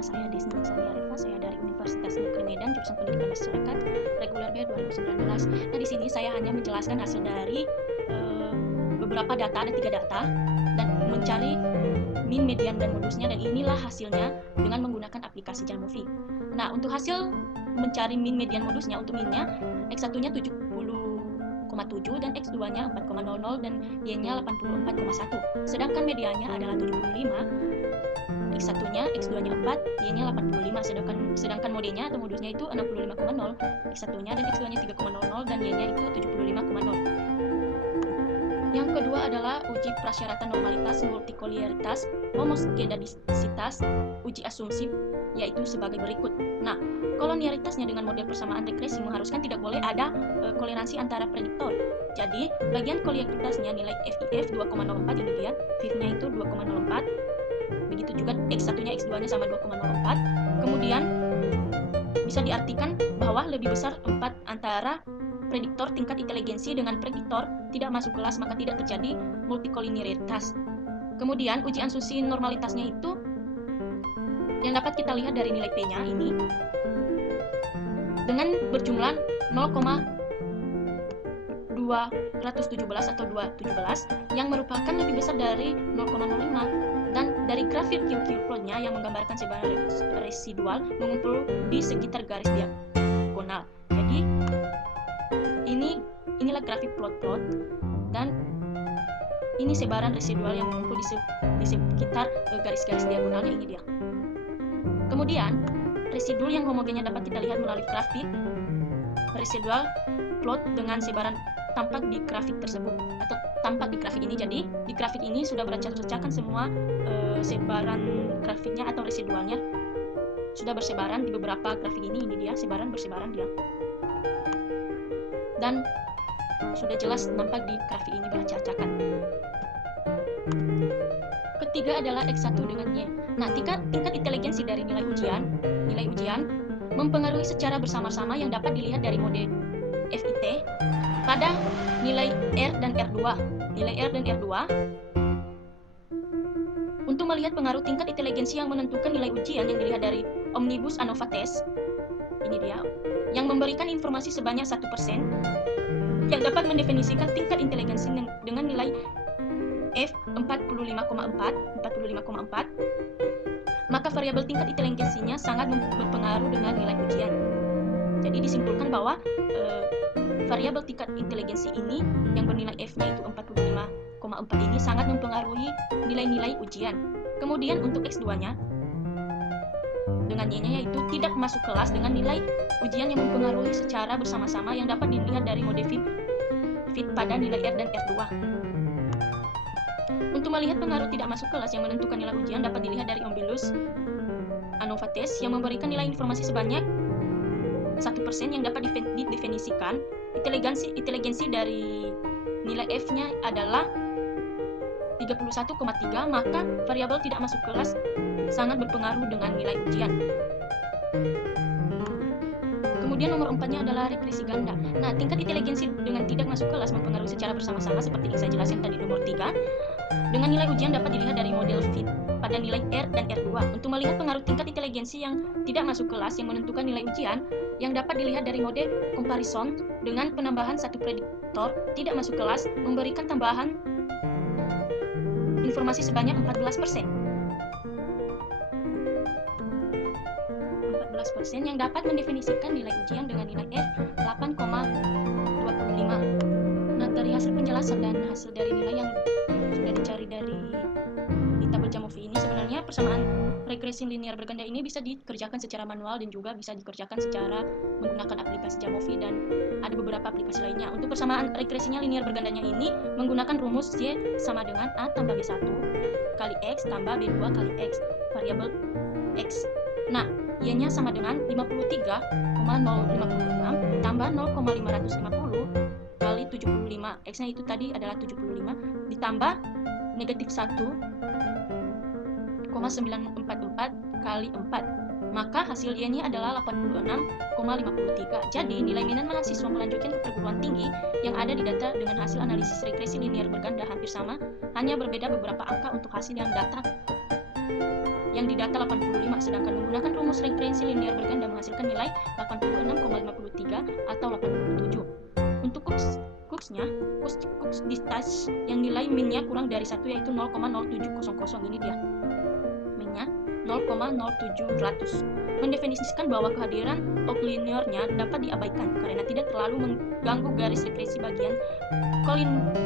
Nama saya Desni Sania Rifa, saya dari Universitas Negeri Medan, jurusan Pendidikan Masyarakat, reguler B 2019. Nah, di sini saya hanya menjelaskan hasil dari beberapa data, ada 3 data, dan mencari min, median, dan modusnya, dan inilah hasilnya dengan menggunakan aplikasi Jamovi. Nah, untuk hasil mencari min, median, modusnya, untuk minnya X1-nya 70,7 dan X2-nya 4,00 dan Y-nya 84,1. Sedangkan mediannya adalah 75, X1-nya, X2-nya 4, Y-nya 85. Sedangkan modenya atau modusnya itu 65,0, X1-nya dan X2-nya 3,00 dan Y-nya itu 75,0. Yang kedua adalah uji prasyaratan normalitas, multikoliaritas, homogenisitas, uji asumsi, yaitu sebagai berikut. Nah, kolonialitasnya dengan model persamaan regresi mengharuskan tidak boleh ada koleransi antara prediktor. Jadi, bagian kolonialitasnya nilai FIF 2,04 ini dia, FIF-nya itu 2,04. Begitu juga X1-nya, X2-nya sama 2,04. Kemudian bisa diartikan bahwa lebih besar 4 antara prediktor tingkat inteligensi dengan prediktor tidak masuk kelas, maka tidak terjadi multikolinearitas. Kemudian uji asumsi normalitasnya itu yang dapat kita lihat dari nilai P-nya ini dengan berjumlah 0,217 atau 217 yang merupakan lebih besar dari 0,05, dan dari grafik QQ plotnya yang menggambarkan sebaran residual mengumpul di sekitar garis diagonal. Jadi inilah grafik plot-plot, dan ini sebaran residual yang mengumpul di sekitar garis-garis diagonalnya, ini dia. Kemudian residual yang homogennya dapat kita lihat melalui grafik residual plot dengan sebaran tampak di grafik tersebut atau tampak di grafik ini. Jadi di grafik ini sudah beracak-acakan semua sebaran grafiknya atau residualnya sudah bersebaran di beberapa grafik ini dia bersebaran dia, dan sudah jelas nampak di grafik ini beracak-acakan. Ketiga adalah X1 dengan Y. Nah, tingkat inteligensi dari nilai ujian mempengaruhi secara bersama-sama yang dapat dilihat dari mode FIT pada nilai R dan R2. Nilai R dan R2 untuk melihat pengaruh tingkat inteligensi yang menentukan nilai ujian yang dilihat dari Omnibus ANOVA Test. Ini dia, yang memberikan informasi sebanyak 1% yang dapat mendefinisikan tingkat inteligensi dengan nilai F 45,4, maka variabel tingkat inteligensinya sangat berpengaruh dengan nilai ujian. Jadi disimpulkan bahwa variabel tingkat inteligensi ini yang bernilai F-nya itu 45,4 ini sangat mempengaruhi nilai-nilai ujian. Kemudian untuk X2-nya dengan Y-nya yaitu tidak masuk kelas dengan nilai ujian yang mempengaruhi secara bersama-sama yang dapat dilihat dari mode fit pada nilai R dan R2. Untuk melihat pengaruh tidak masuk kelas yang menentukan nilai ujian dapat dilihat dari Omnibus ANOVA Test yang memberikan nilai informasi sebanyak 1% yang dapat didefinisikan. Inteligensi dari nilai F-nya adalah 31,3, maka variabel tidak masuk kelas sangat berpengaruh dengan nilai ujian. Kemudian nomor 4-nya adalah regresi ganda. Nah, tingkat inteligensi dengan tidak masuk kelas mempengaruhi secara bersama-sama seperti yang saya jelaskan tadi nomor 3. Dengan nilai ujian dapat dilihat dari model fit pada nilai R dan R2. Untuk melihat pengaruh tingkat inteligensi yang tidak masuk kelas yang menentukan nilai ujian yang dapat dilihat dari mode comparison dengan penambahan satu prediktor tidak masuk kelas memberikan tambahan informasi sebanyak 14%. 14% yang dapat mendefinisikan nilai ujian dengan nilai F 8,25. Nah, dari hasil penjelasan dan hasil dari nilai yang sudah dicari dari tabel Jamovi ini, sebenarnya persamaan regresi linear berganda ini bisa dikerjakan secara manual dan juga bisa dikerjakan secara menggunakan aplikasi Jamovi dan ada beberapa aplikasi lainnya. Untuk persamaan regresinya linear bergandanya ini menggunakan rumus Y sama dengan A tambah B1 kali X tambah B2 kali X variabel X. Nah, Y-nya sama dengan 53,056 tambah 0,550 kali 75. X-nya itu tadi adalah 75 ditambah negatif 1,944 kali 4. Maka hasil Y-nya adalah 86,53. Jadi nilai minat mahasiswa melanjutkan ke perguruan tinggi yang ada di data dengan hasil analisis regresi linear berganda hampir sama, hanya berbeda beberapa angka untuk hasil yang data yang didata 85, sedangkan menggunakan rumus regresi linear berganda menghasilkan nilai 86,53 atau 87. Untuk Cooks-nya, Cooks distance yang nilai minnya kurang dari 1 yaitu 0,0700, ini dia. Minnya 0,0700. Mendefinisikan bahwa kehadiran outlinernya dapat diabaikan karena tidak terlalu mengganggu garis regresi bagian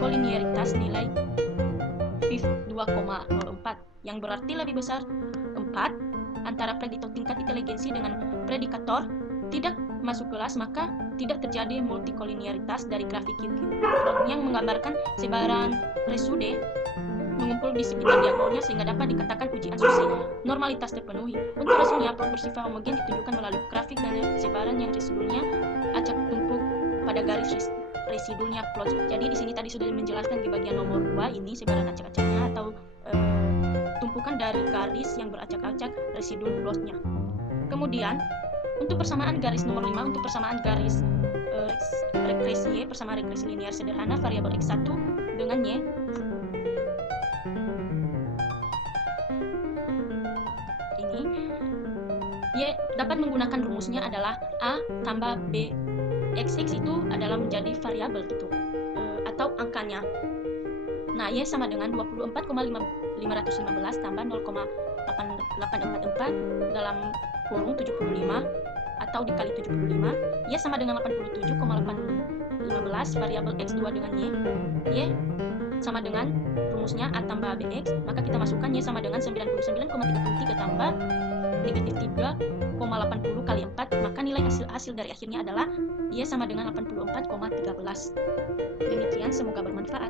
kolinearitas nilai 2,04 yang berarti lebih besar 4 antara predikator tingkat inteligensi dengan predikator tidak masuk kelas, maka tidak terjadi multikolinearitas dari grafik QQ yang menggambarkan sebaran resude mengumpul di sekitar diagonalnya sehingga dapat dikatakan uji asumsi normalitas terpenuhi. Untuk hasilnya, plot bersifat homogen ditunjukkan melalui grafik dan sebaran yang residunya acak tumpuk pada garis residunya plot. Jadi di sini tadi sudah menjelaskan di bagian nomor 2 ini sebaran acak-acaknya atau tumpukan dari garis yang beracak-acak residu plotnya. Kemudian untuk persamaan garis nomor 5, untuk persamaan garis regresi Y, persamaan regresi linear sederhana variabel X1 dengan Y ini, Y dapat menggunakan rumusnya adalah A tambah B. XX itu adalah menjadi variabel gitu atau angkanya. Nah, Y sama dengan 24,515 tambah 0,844 dalam kurung 75 atau dikali 75, Y sama dengan 87,815 variabel X2 dengan Y sama dengan rumusnya A tambah BX, maka kita masukkan Y sama dengan 99,33 tambah negatif 3,80 kali 4, maka nilai hasil dari akhirnya adalah Y sama dengan 84,13. Demikian, semoga bermanfaat.